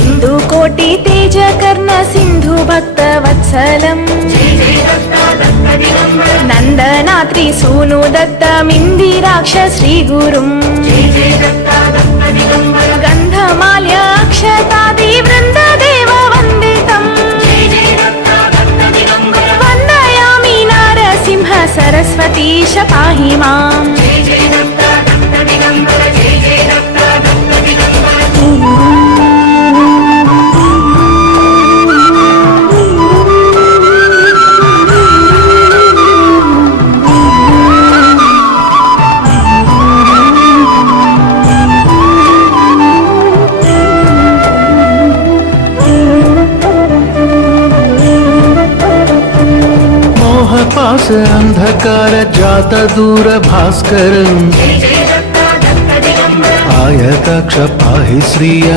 इंदु कोटि तेज कर्ण सिंधु भक्त वत्सलम नंदनात्रि सूनु दत्त मिंदिराक्ष श्री गुरुम गंधमाल्य अक्षतादि वृंद देव वंदितम वंदयामि नारसिंह सरस्वतीश पाहि माम्। पास अंधकार जात दूर भास्कर आयतक्ष पाहि श्रिय